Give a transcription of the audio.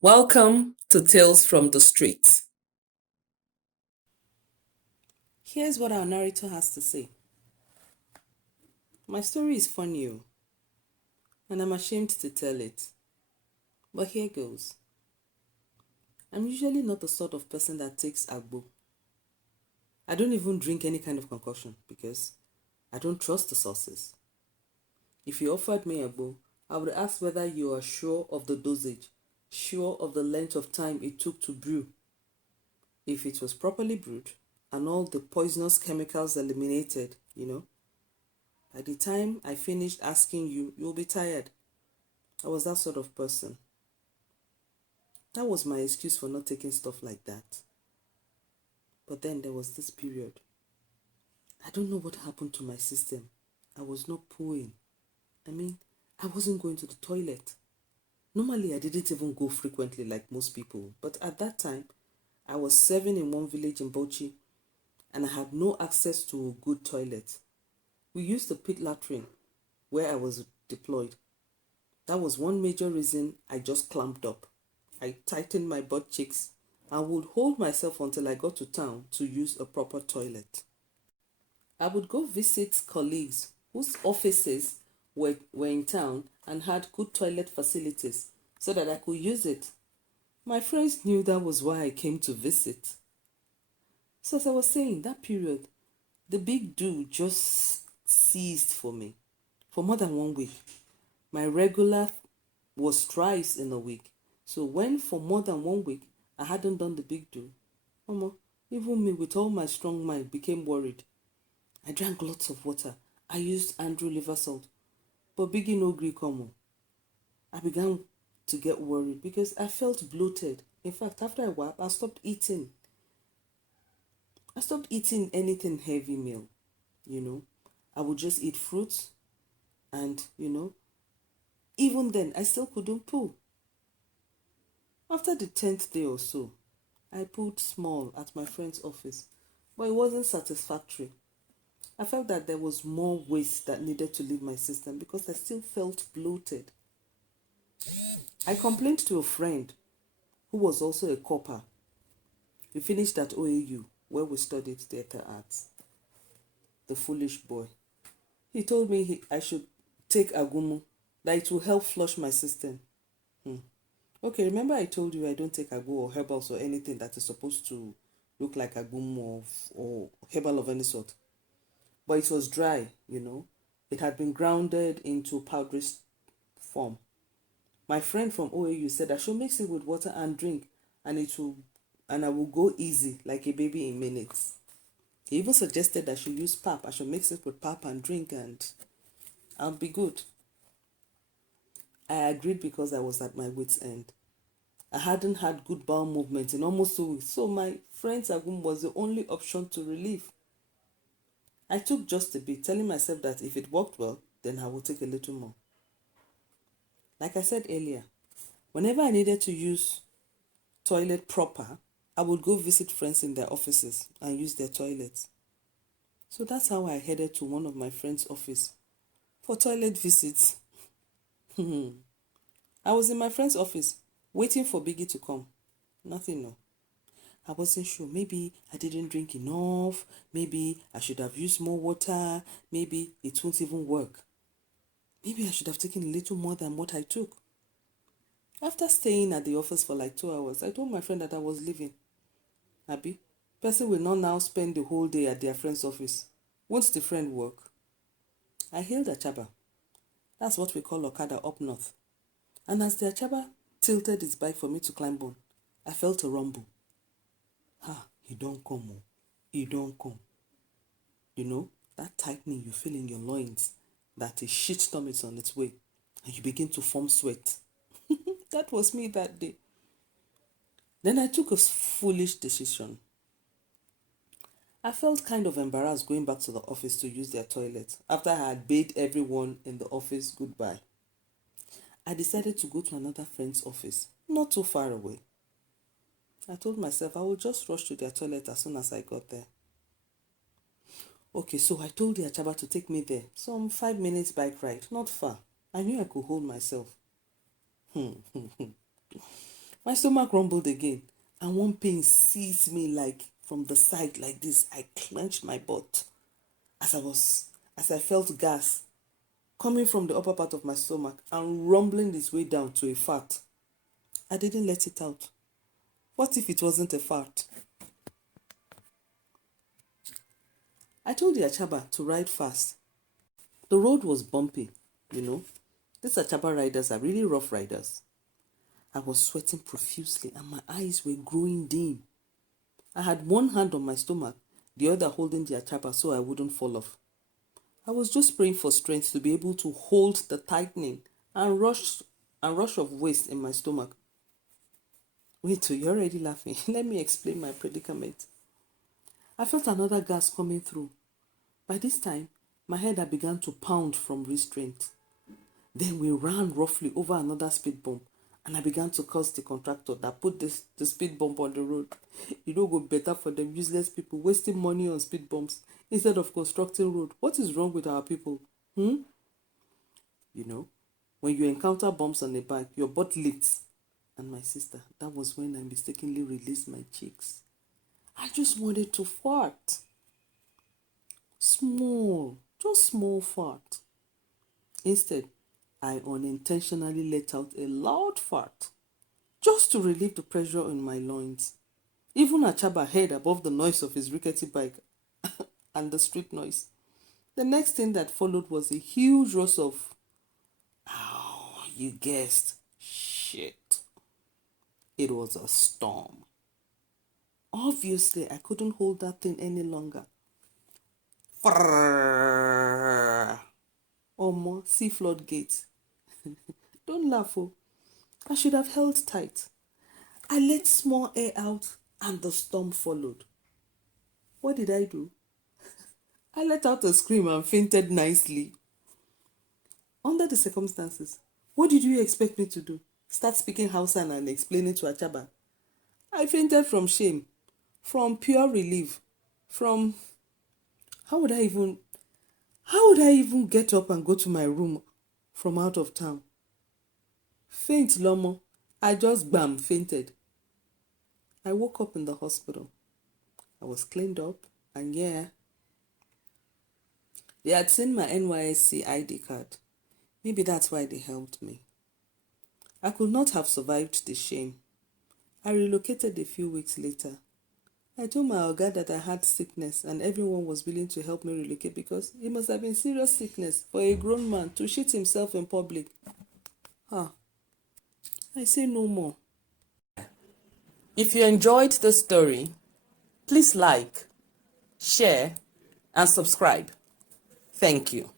Welcome to Tales from the Streets. Here's what our narrator has to say. My story is funny, and I'm ashamed to tell it. But here goes. I'm usually not the sort of person that takes agbo. I don't even drink any kind of concoction because I don't trust the sources. If you offered me agbo, I would ask whether you are sure of the dosage, sure of the length of time it took to brew. If it was properly brewed and all the poisonous chemicals eliminated, by the time I finished asking you, you'll be tired. I was that sort of person. That was my excuse for not taking stuff like that. But then there was this period. I don't know what happened to my system. I was not pooing. I wasn't going to the toilet. Normally, I didn't even go frequently like most people. But at that time, I was serving in one village in Bauchi and I had no access to a good toilet. We used the pit latrine where I was deployed. That was one major reason I just clamped up. I tightened my butt cheeks and would hold myself until I got to town to use a proper toilet. I would go visit colleagues whose offices were in town and had good toilet facilities so that I could use it. My friends knew that was why I came to visit. So, as I was saying, that period, the big do just ceased for me for more than 1 week. My regular was thrice in a week. So when for more than 1 week I hadn't done the big do, even me with all my strong mind became worried. I drank lots of water. I used Andrew liver salt. But Biggie no gree come. I began to get worried because I felt bloated. In fact, after a while, I stopped eating. I stopped eating anything heavy meal. I would just eat fruits and, even then I still couldn't poo. After the 10th day or so, I pulled small at my friend's office, but it wasn't satisfactory. I felt that there was more waste that needed to leave my system because I still felt bloated. I complained to a friend who was also a copper. We finished at OAU where we studied theatre arts. The foolish boy. He told me I should take agumu, that it will help flush my system. Okay, remember I told you I don't take agbo or herbals or anything that is supposed to look like agum or herbal of any sort. But it was dry. It had been grounded into powdery form. My friend from OAU said I should mix it with water and drink, and I will go easy like a baby in minutes. He even suggested I should use pap. I should mix it with pap and drink, and I'll be good. I agreed because I was at my wit's end. I hadn't had good bowel movement in almost 2 weeks, so my friend's agum was the only option to relieve. I took just a bit, telling myself that if it worked well, then I would take a little more. Like I said earlier, whenever I needed to use toilet proper, I would go visit friends in their offices and use their toilets. So that's how I headed to one of my friend's office for toilet visits. I was in my friend's office waiting for Biggie to come. Nothing, no. I wasn't sure. Maybe I didn't drink enough. Maybe I should have used more water. Maybe it won't even work. Maybe I should have taken a little more than what I took. After staying at the office for like 2 hours, I told my friend that I was leaving. Abi, person will not now spend the whole day at their friend's office. Won't the friend work? I hailed Achaba. That's what we call Okada up north. And as the Achaba tilted his bike for me to climb on, I felt a rumble. He don't come. He don't come. That tightening you feel in your loins, that a shitstorm is on its way, and you begin to form sweat. That was me that day. Then I took a foolish decision. I felt kind of embarrassed going back to the office to use their toilet after I had bade everyone in the office goodbye. I decided to go to another friend's office, not too far away. I told myself I would just rush to their toilet as soon as I got there. Okay, so I told the Achaba to take me there. Some 5 minutes bike ride, not far. I knew I could hold myself. My stomach rumbled again, and one pain seized me like from the side like this. I clenched my butt as I felt gas coming from the upper part of my stomach and rumbling its way down to a fart. I didn't let it out. What if it wasn't a fart? I told the Achaba to ride fast. The road was bumpy, you know. These Achaba riders are really rough riders. I was sweating profusely and my eyes were growing dim. I had one hand on my stomach, the other holding the Achaba so I wouldn't fall off. I was just praying for strength to be able to hold the tightening and rush of waste in my stomach. Wait, you're already laughing. Let me explain my predicament. I felt another gas coming through. By this time, my head had begun to pound from restraint. Then we ran roughly over another speed bump, and I began to curse the contractor that put the speed bump on the road. You know, go better for them useless people wasting money on speed bumps instead of constructing road. What is wrong with our people? You know, when you encounter bumps on the back, your butt lifts. And my sister, that was when I mistakenly released my cheeks. I just wanted to fart. Small, just small fart. Instead, I unintentionally let out a loud fart just to relieve the pressure in my loins. Even Achaba heard above the noise of his rickety bike and the street noise. The next thing that followed was a huge rush of, oh, you guessed, shit. It was a storm. Obviously, I couldn't hold that thing any longer. Omo, sea floodgates. Don't laugh, oh. I should have held tight. I let small air out and the storm followed. What did I do? I let out a scream and fainted nicely. Under the circumstances, what did you expect me to do? Start speaking Hausa and explaining to Achaba? I fainted from shame, from pure relief, from how would I even get up and go to my room from out of town? Faint, Lomo. I just fainted. I woke up in the hospital. I was cleaned up, and yeah, they had seen my NYSC ID card. Maybe that's why they helped me. I could not have survived the shame. I relocated a few weeks later. I told my oga that I had sickness and everyone was willing to help me relocate because it must have been serious sickness for a grown man to shit himself in public. I say no more. If you enjoyed the story, please like, share, and subscribe. Thank you.